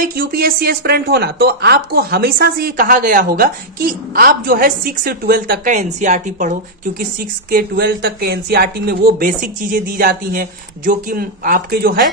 दोस्तों एक UPSC aspirant होना तो आपको हमेशा से ये कहा गया होगा कि आप जो है 6 से 12 तक का एनसीईआरटी पढ़ो, क्योंकि 6 के 12 तक के एनसीईआरटी में वो बेसिक चीजें दी जाती हैं जो कि आपके जो है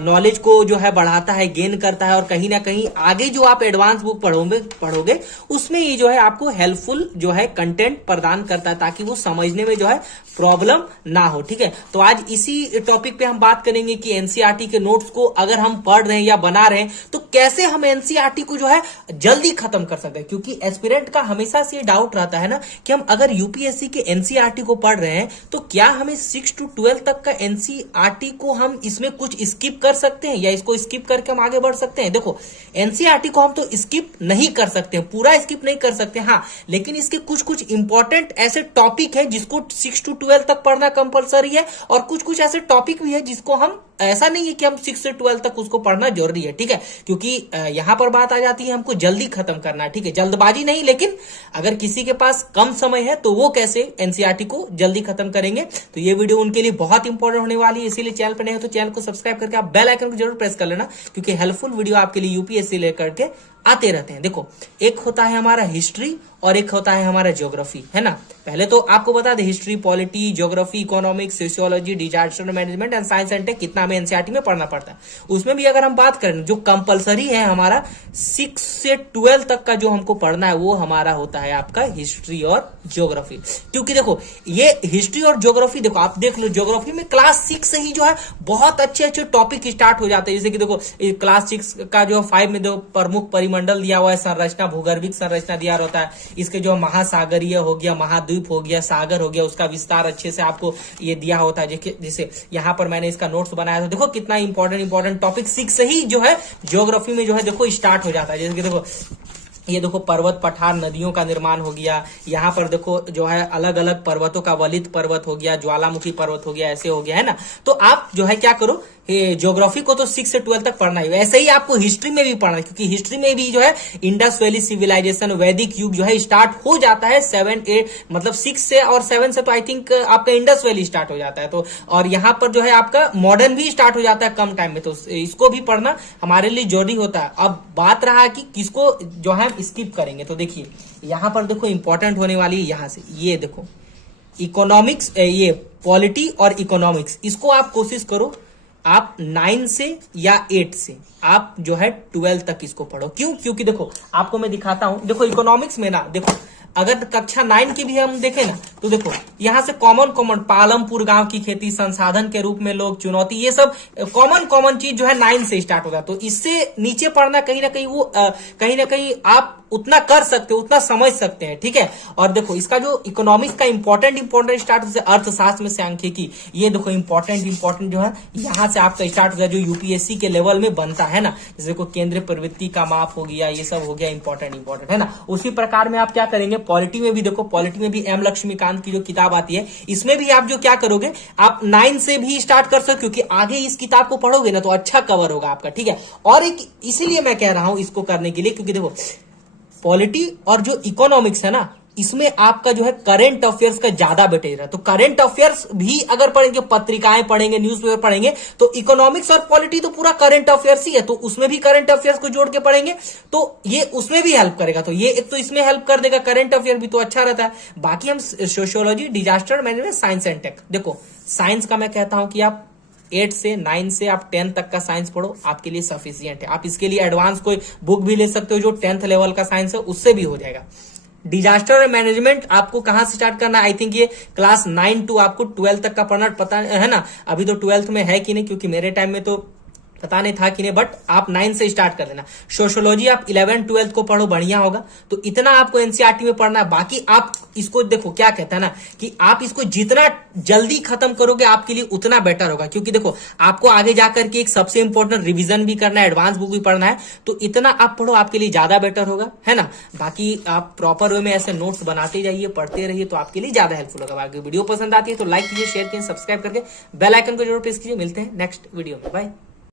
नॉलेज को जो है बढ़ाता है, गेन करता है, और कहीं ना कहीं आगे जो आप एडवांस बुक पढ़ोगे उसमें ये जो है आपको हेल्पफुल जो है कंटेंट प्रदान करता है, ताकि वो समझने में जो है प्रॉब्लम ना हो। ठीक है, तो आज इसी टॉपिक पे हम बात करेंगे कि एनसीईआरटी के नोट्स को अगर हम पढ़ रहे हैं या बना रहे हैं तो कैसे हम एनसीईआरटी को जो है जल्दी खत्म कर सकते हैं। क्योंकि एस्पिरेंट का हमेशा से डाउट रहता है ना कि हम अगर यूपीएससी के एनसीईआरटी को पढ़ रहे हैं तो क्या हमें 6 to 12 तक का एनसीईआरटी को हम इसमें कुछ स्किप कर सकते हैं या इसको स्किप करके हम आगे बढ़ सकते हैं। देखो, एनसीईआरटी को हम तो स्किप नहीं कर सकते हैं, पूरा स्किप नहीं कर सकते, हाँ, लेकिन इसके कुछ कुछ इंपॉर्टेंट ऐसे टॉपिक है जिसको 6 to 12 तक पढ़ना कंपलसरी है, और कुछ कुछ ऐसे टॉपिक भी है जिसको हम ऐसा नहीं है कि हम 6 से 12 तक उसको पढ़ना जरूरी है। ठीक है, क्योंकि यहां पर बात आ जाती है हमको जल्दी खत्म करना है। ठीक है, जल्दबाजी नहीं, लेकिन अगर किसी के पास कम समय है तो वो कैसे एनसीईआरटी को जल्दी खत्म करेंगे, तो ये वीडियो उनके लिए बहुत इंपॉर्टेंट होने वाली है। इसीलिए चैनल पर नहीं है तो चैनल को सब्सक्राइब करके आप बेल आइकन को जरूर प्रेस कर लेना, क्योंकि हेल्पफुल वीडियो आपके लिए यूपीएससी लेकर के आते रहते हैं। देखो, एक होता है हमारा हिस्ट्री और एक होता है हमारा ज्योग्राफी, है ना। पहले तो आपको बता दे, history, polity, geography, economics, sociology, disaster management and science and tech कितना हमें एनसीईआरटी में पढ़ना पड़ता है। उसमें भी अगर हम बात करें जो कंपलसरी है हमारा 6 से 12 तक का जो हमको पढ़ना है वो हमारा होता है आपका हिस्ट्री और ज्योग्राफी। क्योंकि देखो, ये हिस्ट्री और ज्योग्राफी, देखो आप देख लो, ज्योग्राफी में क्लास 6 से ही जो है बहुत अच्छे अच्छे टॉपिक स्टार्ट हो जाते हैं। जैसे कि देखो, क्लास 6 का जो 5 में जो प्रमुख परिमंडल दिया हुआ है, संरचना, भूगर्भिक संरचना दिया रहता है। इसके जो महासागरीय हो गया, महाद्वीप हो गया, सागर हो गया, उसका विस्तार अच्छे से आपको ये दिया होता है। जैसे यहाँ पर मैंने इसका नोट्स बनाया था, देखो कितना इंपॉर्टेंट टॉपिक 6 से ही जो है ज्योग्राफी में जो है देखो स्टार्ट हो जाता है। जैसे कि देखो, ये देखो पर्वत, पठार, नदियों का निर्माण हो गया। यहाँ पर देखो जो है अलग अलग पर्वतों का, वलित पर्वत हो गया, ज्वालामुखी पर्वत हो गया, ऐसे हो गया, है ना। तो आप जो है क्या करो, ज्योग्राफी को तो 6 से 12 तक पढ़ना ही, वैसे ही आपको हिस्ट्री में भी पढ़ना है, क्योंकि हिस्ट्री में भी जो है इंडस वैली सिविलाइजेशन, वैदिक युग जो है स्टार्ट हो जाता है 7, 8 मतलब 6 से, और 7 से तो आई थिंक आपका इंडस वैली स्टार्ट हो जाता है। तो और यहाँ पर जो है आपका मॉडर्न भी स्टार्ट हो जाता है कम टाइम में, तो इसको भी पढ़ना हमारे लिए जरूरी होता है। अब बात रहा कि किसको जो है स्किप करेंगे, तो देखिए यहाँ पर देखो इंपॉर्टेंट होने वाली है, यहाँ से ये देखो इकोनॉमिक्स, ये पॉलिटी और इकोनॉमिक्स, इसको आप कोशिश करो आप 9 से या 8 से आप जो है 12 तक इसको पढ़ो। क्यों? क्योंकि देखो आपको मैं दिखाता हूं, देखो इकोनॉमिक्स में ना, देखो अगर कक्षा 9 की भी हम देखें ना तो देखो यहाँ से कॉमन पालमपुर गांव की खेती, संसाधन के रूप में लोग, चुनौती, ये सब कॉमन चीज जो है 9 से स्टार्ट होता है। तो इससे नीचे पढ़ना कहीं ना कहीं आप उतना कर सकते हो, उतना समझ सकते हैं। ठीक है, और देखो इसका जो इकोनॉमिक्स का इंपॉर्टेंट स्टार्ट होता है अर्थशास्त्र में से सांख्यिकी, ये देखो इंपॉर्टेंट जो है यहाँ से आपका स्टार्ट होता है, जो यूपीएससी के लेवल में बनता है ना। जैसे देखो केंद्रीय प्रवृत्ति का माप हो गया, ये सब हो गया इंपॉर्टेंट है ना। उसी प्रकार में आप क्या करेंगे, पॉलिटी में भी देखो, पॉलिटी में भी एम लक्ष्मीकांत की जो किताब आती है, इसमें भी आप जो क्या करोगे, आप 9 से भी स्टार्ट कर सकते, क्योंकि आगे इस किताब को पढ़ोगे ना तो अच्छा कवर होगा आपका। ठीक है, और एक इसीलिए मैं कह रहा हूं इसको करने के लिए, क्योंकि देखो पॉलिटी और जो इकोनॉमिक्स है ना, इसमें आपका जो है करंट अफेयर्स का ज्यादा बेटेज है। तो करंट अफेयर्स भी अगर पढ़ेंगे, पत्रिकाएं पढ़ेंगे, न्यूज़पेपर पढ़ेंगे, तो इकोनॉमिक्स और पॉलिटी तो पूरा करंट अफेयर्स ही है, तो उसमें भी करंट अफेयर्स को जोड़ के पढ़ेंगे तो ये उसमें भी हेल्प करेगा। तो ये एक तो इसमें हेल्प कर देगा, करंट अफेयर भी तो अच्छा रहता है। बाकी हम sociology, disaster management, science and tech, देखो साइंस का मैं कहता हूं कि आप 8 से 9 से आप 10 तक का साइंस पढ़ो, आपके लिए सफिशियंट है। आप इसके लिए एडवांस कोई बुक भी ले सकते हो, जो 10th लेवल का साइंस है उससे भी हो जाएगा। डिजास्टर मैनेजमेंट आपको कहां से स्टार्ट करना है, आई थिंक ये क्लास 9 to आपको 12 तक का पढ़ना, पता है ना। अभी तो 12th में है कि नहीं, क्योंकि मेरे टाइम में तो पता नहीं था कि नहीं, बट आप 9 से स्टार्ट कर देना। सोशियोलॉजी आप 11, 12 को पढ़ो, बढ़िया होगा। तो इतना आपको एनसीईआरटी में पढ़ना है। बाकी आप इसको देखो क्या कहता है ना कि आप इसको जितना जल्दी खत्म करोगे आपके लिए उतना बेटर होगा, क्योंकि देखो आपको आगे जाकर के एक सबसे इंपॉर्टेंट रिवीजन भी करना है, एडवांस बुक भी पढ़ना है, तो इतना आप पढ़ो आपके लिए ज्यादा बेटर होगा, है ना। बाकी आप प्रॉपर वे में ऐसे नोट्स बनाते जाइए, पढ़ते रहिए, तो आपके लिए ज्यादा हेल्पफुल होगा। बाकी वीडियो पसंद आती है तो लाइक कीजिए, शेयर कीजिए, सब्सक्राइब करके बेल आइकन को जरूर प्रेस कीजिए। मिलते हैं नेक्स्ट वीडियो में, बाय।